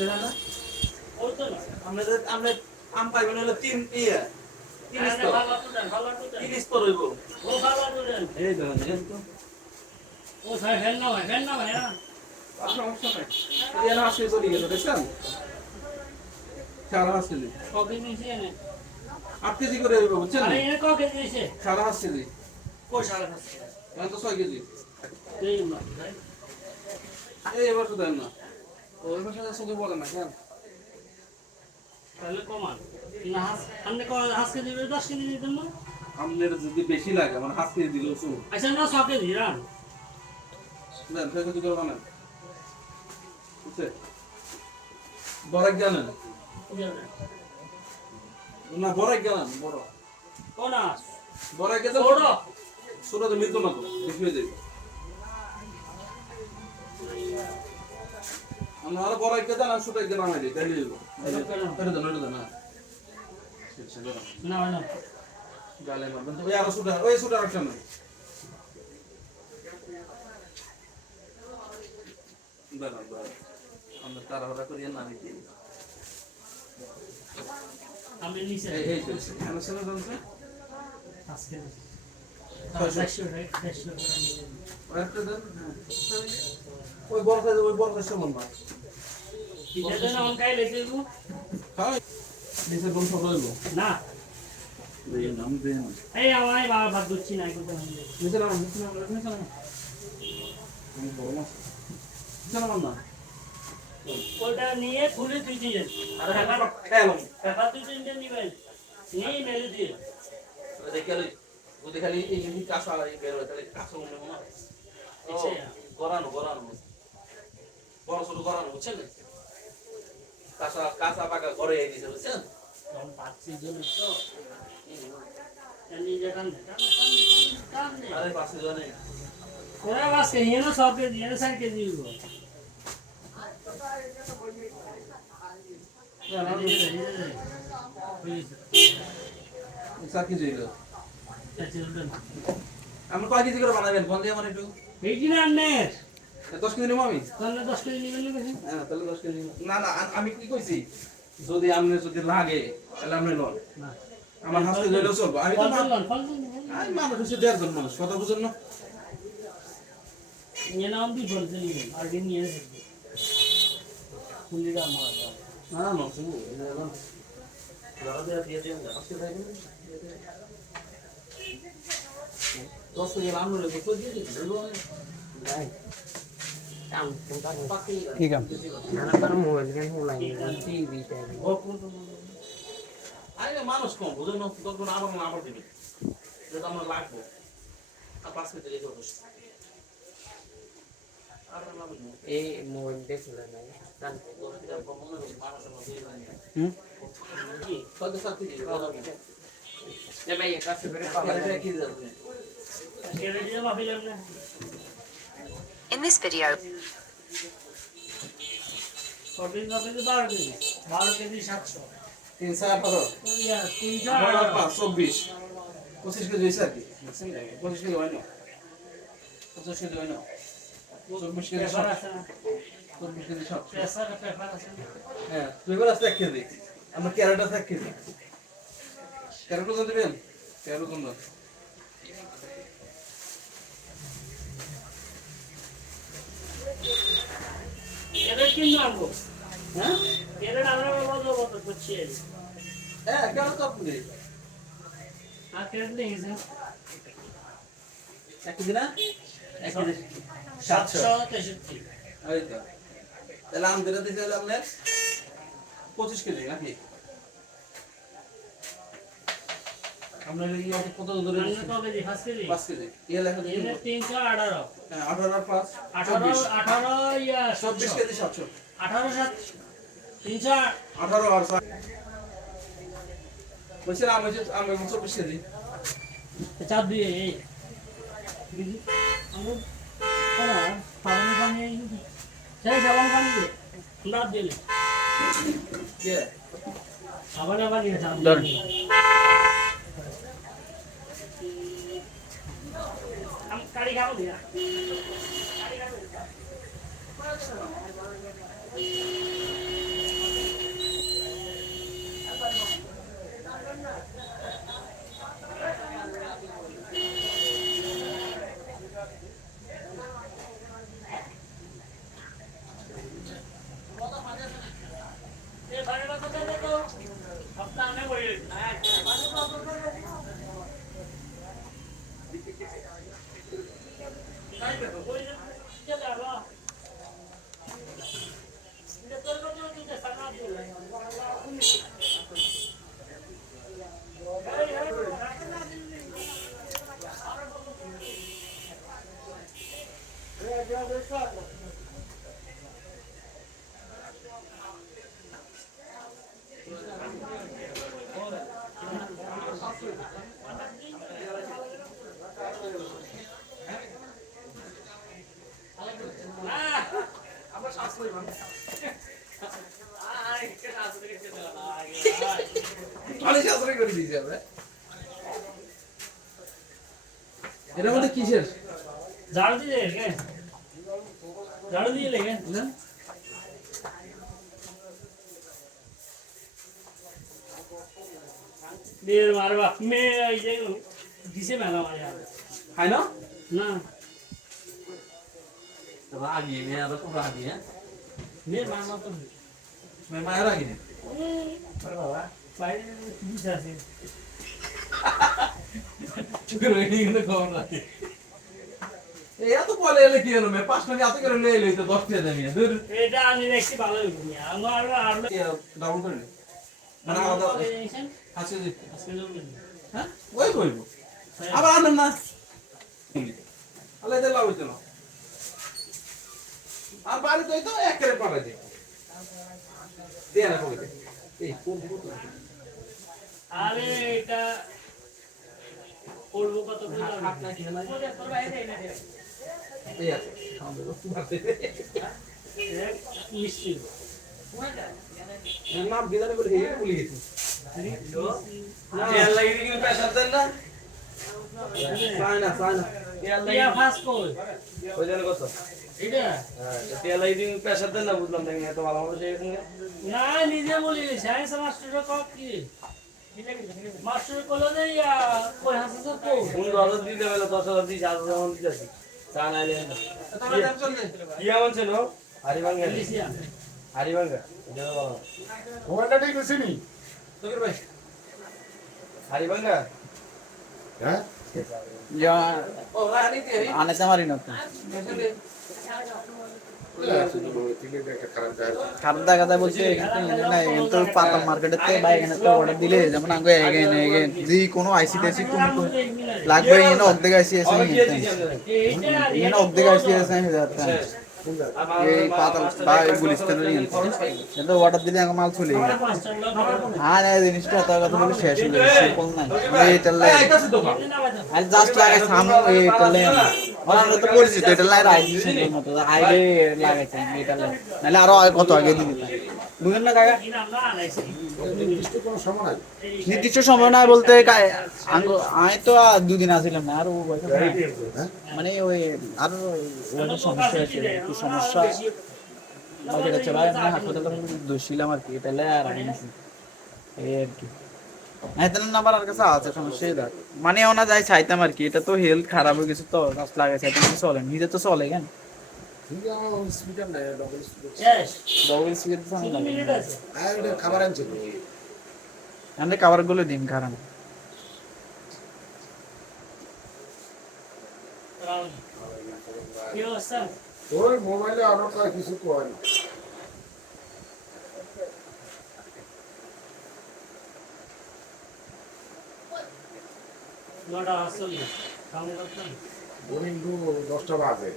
সেটা না আমরা আম পাইবেন হলো তিন স্তর হইব এই ধরেন তো সমস্যা নাই এর হাসি চলে গেল দেখছেন সারা হাসি 8 কেজি করে হইব বুঝছেন সারা হাসি এখন তো 6 কেজি এই এবার তো দেন না ওই ভাষা শুধু বলে না কেন তাহলে কমান না আপনি হাসকে দিবে 10 কেজি দিতেন না আমনের যদি বেশি লাগে মানে হাফ কেজি দিলেও শুন আচ্ছা না 6 কেজি রান দেন থেকে দিতে হবে না বুঝছে বড় জানেন না বড় জানেন বড় কোনা বড় কে তো বড় ছোট তো মিলতো না তো বেশি হয়ে যাবে আমরা আর বড় কে জানেন ছোট কে নামাই দিই তাইলে দেব এটা তো না না না গালে মারবেন তো ওই ছোট রাখছেন না বরাবর আমরা তাড়াহুড়া করি না নিতে আমি নিচে এই তো এখানে ছিল জানতে আজকে ওই বড় কাছে মন না এটা না অন খাই লেতে গো হ্যাঁ নিচে কোন সব হইব না দেন নাম দেন এই আমায় বাবা বাদ দিচ্ছি না কত নিচে নাম আমি বড় মাছ জানা না ওটা নিয়ে খুলে তুই দিয়ে আর পেপার খেলাম পেপার তুই তিনটে নিবেন নিয়ে মেলে দিয়ে ওই খালি এই যে কাঁচা বের হয় তাহলে কাঁচা মনে হয় না এসে গরানো বড় ছোট গরানো বুঝছেন কাঁচা পাকা ঘরে এই দিছে বুঝছেন हम पाँच सीजन तो यानी जगह काम नहीं আরে পাশে জানে कोई बात कहीं है ना 100 के दिए ना 60 के दिए वो সাকি দিল আমরা কয় কেজি করে বানাবেন কোন দিয়ে মানে একটু এই কি না আননে 10 কেজি নেবো আমি তাহলে 10 কেজি নেবেন না বেশি হ্যাঁ তাহলে 10 কেজি না আমি কি কইছি যদি আমনে যদি লাগে তাহলে আমনে লন না আমার হাতে লইলেও চলবে আমি তো ফল আমি মানুষ হচ্ছে 1.5 জন মানুষ কথা বুঝেন না ये नाम भी बोलते नहीं है और दिन ये खुली का मार না না শুধু এখন যারা দিয়ে দিয়ে আজকে তাই না 10 কেজি লাম লইলে কত দিয়ে দিতে नहीं काम तुमका পাকি কি কাম खाना पर मोबाइल के मोबाइल टीवी टीवी আরে মানুষ কম বুঝেন না তখন আবার দিবে যেটা আমরা লাগবো আর 5 কেজি দিয়ে দেবো আর না বুঝবো ए मोबाइल देख लेना है হুম কত সাথে দিয়ে जब ये काफी बड़े এটা কি যাবে केले दिए माफी लेना In this video, और दिन में भी 12 के जी 700 318 या 3 24 25 কেজি হইছে আর কি 25 কেজি হয় না 25 কেজি হয় না 24 কেজি पेपर আছে না 24 কেজি সব পেপার আছে না হ্যাঁ পেপার আছে 1 কেজি আমরা ক্যারেট আছে 1 কেজি ক্যারেট কত দিবেন ক্যারেট কত এদের কিন আনবো হ্যাঁ এদের আমরা বলবো কত করছি হ্যাঁ ক্যারেট তো আপনি আর ক্রেডিট নেই স্যার 1 কেজি না 1 কেজি 700 763 এই তো তাহলে আমাদের দিতে হলো আপনার 25 কেজি নাকি আমরা এই কত ধরে আমরা কবে দি 5 কেজি 5 কেজি ইয়া লেখা দিন এদের 318 হ্যাঁ 18 প্লাস 18 ইয়া 24 কেজি 700 18 7 300 18 আর 7 বলছি না আমি 24 কেজি চাপ দিয়ে এই আমরা পানি পানি সেই সাবান পানি দিয়ে আমরা দিলে কে সাবান পানি চাপ ধর। हम काड़ी खाओ दिया অনেক আশ্রয় করে দিয়েছি আমরা। এটার মধ্যে কিসের ঝাড়ু দিয়ে কে ঝাড়ু দিয়ে লেগে না দিয়ে মারবা মে এই যে দিছে মেলা মারে খাই না না রাগি মেয়ে আর খুব রাগি হ্যাঁ মে মারবা তো মেয়ে মায়ের রাগি নেই বাবা বাইরে দিছে আছে চুকের রেডি কিন্তু খবর রাখি এই এত বলে এলে কি হলো মেয়ে 5 মিনিট এত করে লয়ে লইতো 10 টাকা দামি দূর এটা আমি দেখছি ভালো হইব নি আমার আর ডাউন করে নে মানে আলাদা আছে যে হ্যাঁ ওই বলবো আবার আনন্দ না আলে দে লাভ হইতো না আর বাড়ি তো তো এক করে পাবে দে দে না কই এই কোন আরে এটা করব কত করে আপনার কি না তোর বাইরে না এই আছে আমাদের মারতে মিষ্টি নাম বিদানে করে হেই বলি গেছি না এর লাগি কি পয়সা দেন না সাইনা ইয়া ফাস্ট কই ওই জানে কত এটা হ্যাঁ তেল লাগি দিন পয়সা দেন না বুঝলাম না এত ভালো হবে সেই সঙ্গে না নিজে বলি সায়েন্স মাস্টার কক কি মাস্টার কল দে ইয়া কই হাসা তো কো কোন দাদা দিতে বেলা 10,000 দিছি আজ যেমন দিছি চা নাইলে না তাহলে দাম চলবে কি আমন ছিল হারিবাঙ্গা লিসিয়া হারিবাঙ্গা এটা বলো মোবাইলটা ঠিক আছে নি তকির ভাই হারিবাঙ্গা হ্যাঁ या ও রানি তে आने से हमारी नौकरी খারাপ দেখা যায় বলছে না তো পাতা মার্কেটে বা এখানে তো অর্ডার দিলে যেমন আগে এগেন এগেন যে কোনো আইসি টেসি তুমি লাগবে এনে অর্ধেক আইসি আছে এনে অর্ধেক আইসি আছে এই পাতা বা গুলিস্তানের কিন্তু অর্ডার দিলে আমার মাল চলে গেল আর এই জিনিসটা তো কথা বলে শেষ হয়ে গেল সিম্পল না এইটা লাই আইতাছে দোকান আর জাস্ট লাগাই সামনে এইটা লাই আমরা তো পরিচিত এটা লাই রাইট মতো আগে লাগাইছে এটা লাই নালে আরো কত আগে দিয়ে দিতাম বুঝলেন না কাকা নির্দিষ্ট কোনো সময় নাই নির্দিষ্ট সময় নাই বলতে আমি তো দুদিন আসছিলাম না আর ও মানে ওই আর ওই সমস্যা আছে একটু সমস্যা বাকি আছে ভাই আমি হাসপাতালে দোষিলাম আর কি এটা লাই আর আমি এই আর কি এতন নাম্বার আর কাছে আছে সমস্যা এটা মানে ওনা যাই চাইতাম আর কি এটা তো হেলথ খারাপ হয়ে গেছে তো গাছ লাগাই চাইতাম চলে নিজে তো চলে কেন ঠিক আছে আমার স্পিকার নাই ডবল স্পিকার শেষ ডবল সিগারেট সামনে লাগে মিনিট আছে আর এটা খাবার আনছে আমরা কভার গুলো দিন খারাপ কি অবস্থা ওই মোবাইলে আরো কয় কিছু কয় না নটা আসল কাম করতাম বোরিং 10টা বাজে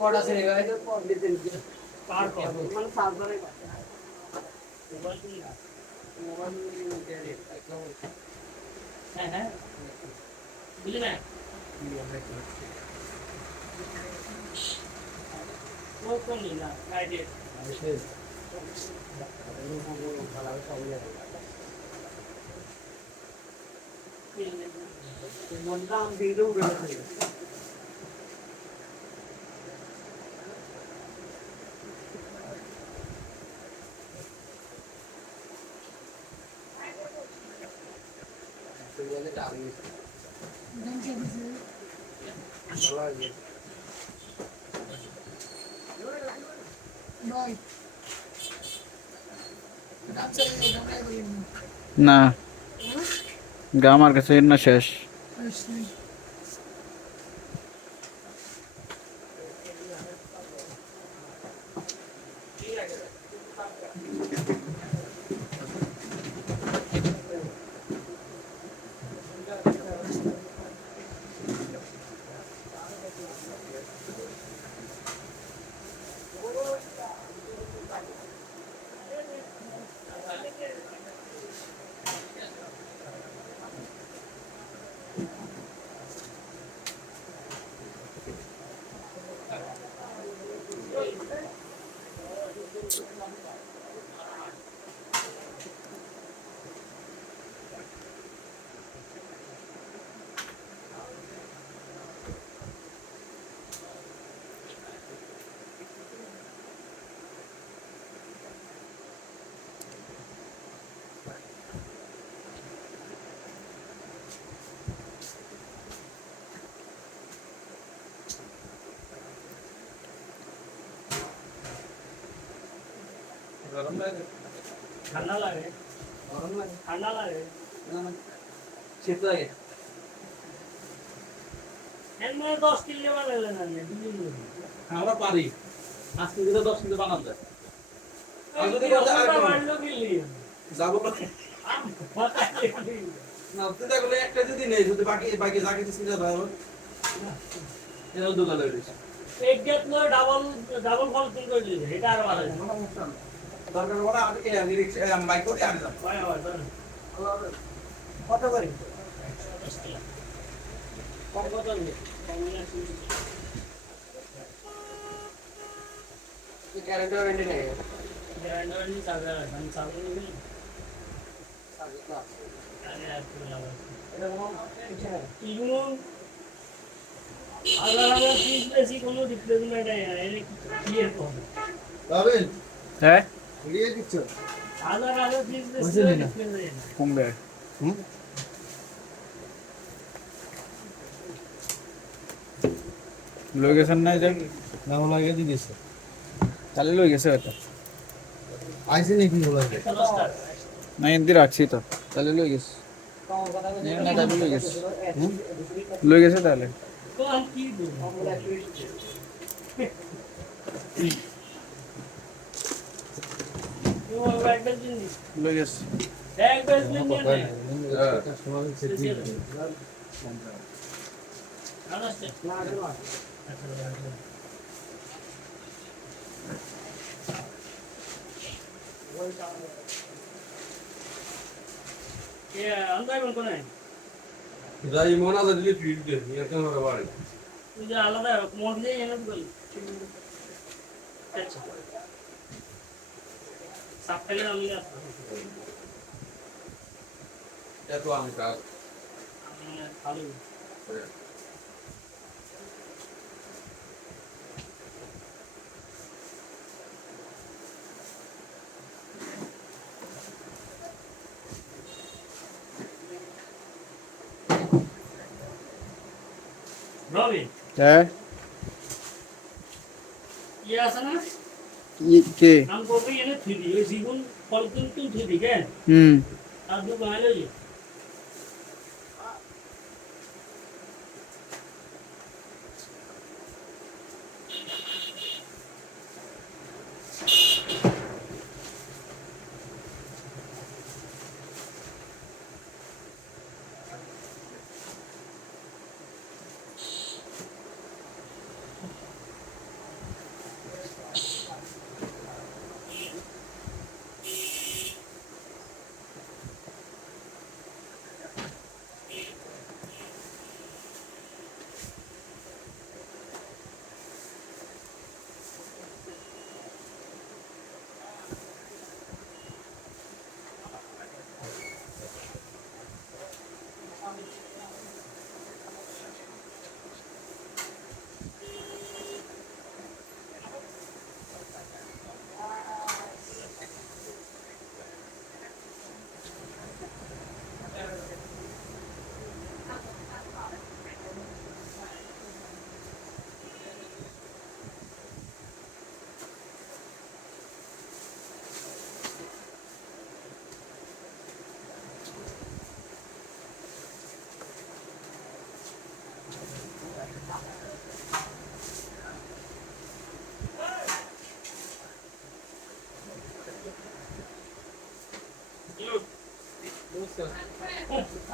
কটা ছেড়ে গেছে পার কর মানে সাবধানে হ্যাঁ হ্যাঁ বুঝলি না ও কোন না আইডিয়া মন্দাম দিলেও গেছে না গা আমার কাছে না শেষ ঠান্ডা লাগে ঠান্ডা লাগে শীত লাগে এর মধ্যে 10 কিলো বানালেন না আমরা পারি আজকে যদি 10 কিলো বানাতে যায় আর যদি বাড়লো কিলি যাবো না তুই দেখলে একটা যদি নেই যদি বাকি বাকি যা কিছু ছিল ভাই এর দোকানে রয়েছে এক গেট লো ডাবল ফল তুল করে দিয়েছে এটা আর ভালো দরকার পড়া আমি রিক্সা বাইক করে আনি যাব কত করে কত নেই ক্যারেক্টার এন্ড নেই গ্যারান্টার নি চার্জার আমি চার্জার নিই আরে আর কি লাগবে এটা ইগুলো আলাদা পিস বেশি কোনো রিপ্লেসমেন্ট নাই এর কি এর হবে পাবেন হ্যাঁ দিয়ে দিচ্ছ আলাদা পিস বেশি রিপ্লেসমেন্ট কমবে লই গেছেন না এটা না লাগে দি দিছে তাহলে লই গেছে হয়তো আইছে নাকি লাগে না এমনি রাখছি তো তাহলে লই গেছে না তাহলে লই গেছে লই গেছে তাহলে তো আমি কি দেব ও একটা জিনিস লই গেছে এক বেসমেন্ট নিয়ে নে যাই মনে আছে দিলে ফিট দে এরকম হবে বাড়ি আলাদা মোট দিয়ে এনে বল আচ্ছা সাপ ফেলে আমি এত আমি কাজ ভালো রবি হ্যাঁ ইয়ে আছে না কে हम को भी ये ना थी ये जीवन फल तुम थी ठीक है হুম आप जो कहाँ लो ये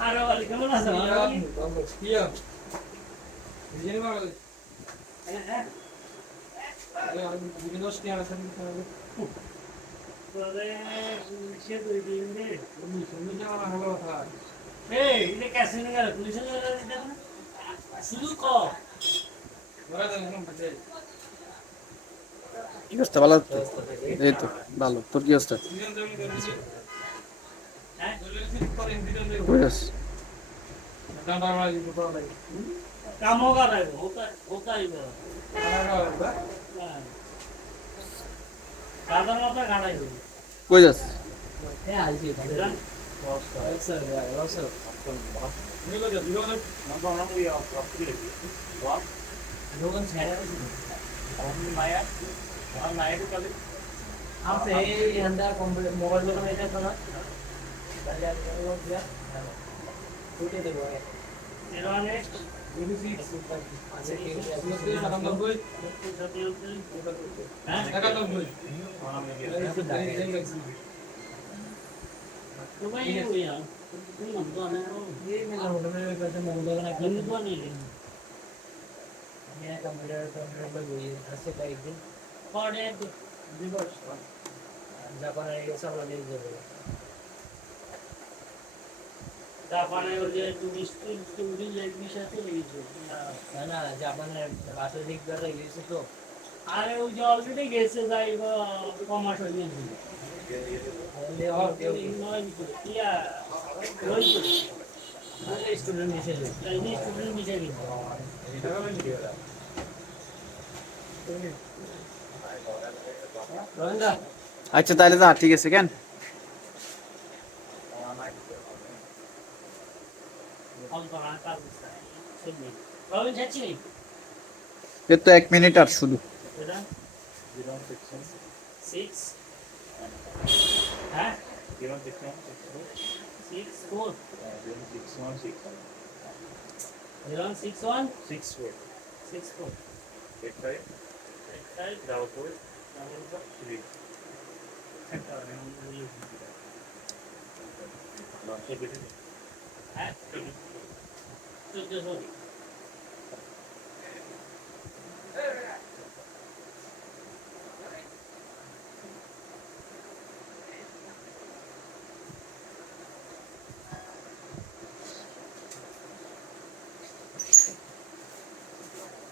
আরে वाली কেমন আছে ইয়া বিজয় মারা বিভিন্ন স্টিয়ার আছে পরে সে দুই দিন দে সুন্দর জানা হলো কথা এই এটা কেসে নিয়ে গেল পুলিশ নিয়ে গেল এটা শুধু ক ওরা তো এখন বাজে কি অবস্থা ভালো তো? এই তো ভালো তোর কি অবস্থা দুজন জমি করেছে হ্যাঁ দলের ফিট করে দুজন জমি কই আছিস? ডান্ডা মারা দিব তো নাই काम होगा रे होता ही वो दादा माता गाना ही কই যাস है आज ही दादा सर सर নিলো যে দুজন नंबर ना कोई आप की रखी वाह लोगन छाया और माया और माया को कल আপনি এই হ্যান্ডা কম্পিউটার মোবাইল দোকানে এটা তো না তাহলে আর দিয়া উঠে দেব 018 86 আচ্ছা কি হ্যাঁ টাকা লাগবে তো ভাই ইয়া তুমি তো আমি ये मेरा होटल में कैसे मोबाइल दোকানে কিনে তো नहीं ये कंप्यूटर पर हुई है ऐसे का एक दिन और एक दिवस जापान ये सब वाले जगह जापान और ये टूरिस्ट एक विषय तो नहीं है ना जापान भाषा दिख कर रही है तो अरे वो जो ऑलरेडी गेसे जाएगा कॉमर्स हो गया ले और या वही स्टूडेंट मिसे नहीं स्टूडेंट मिसे भी रोहिंदा আচ্ছা তাহলে যা ঠিক আছে কেন हम तो आता सुन रोहिंद चाची এ তো 1 মিনিট আর শুধু बेटा 6 हाँ 6 4 061 64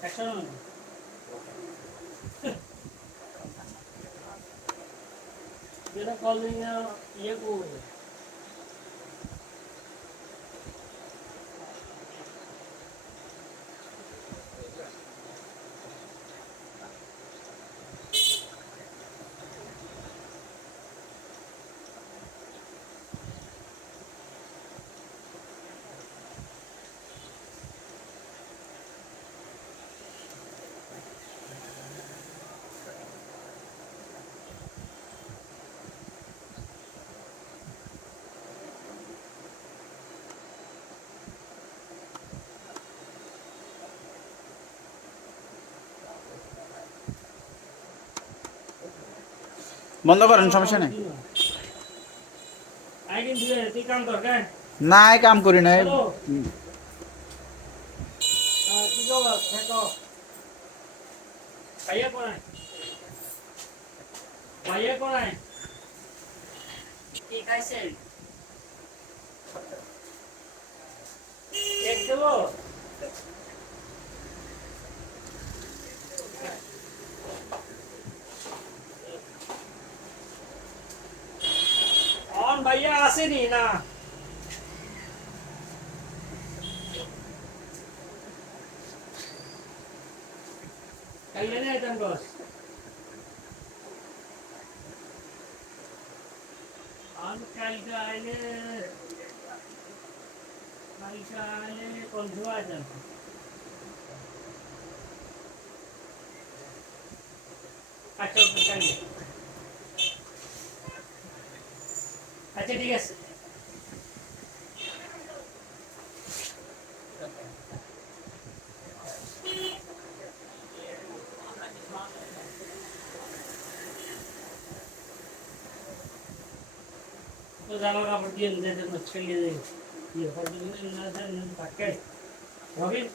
Action. Kita callingnya iya ku. বন্ধ করেন সমস্যা নেই আইডিন দিলে তুই কাম কর কেন না এই কাম করি না হ্যালো কি গো দেখো ভাইয়া কোনায় কি খাইছেন এক দেবো অন ভাইয়া আসেনি না কাইলে না এটা বস আন কালকে আইলে কোন ধোয়া যান আচ্ছা কাইলে আচ্ছা ঠিক আছে तो জামা কাপড় দিয়ে দিতে মুশকিল দিয়ে ये हर दिन ना पाके रॉबिन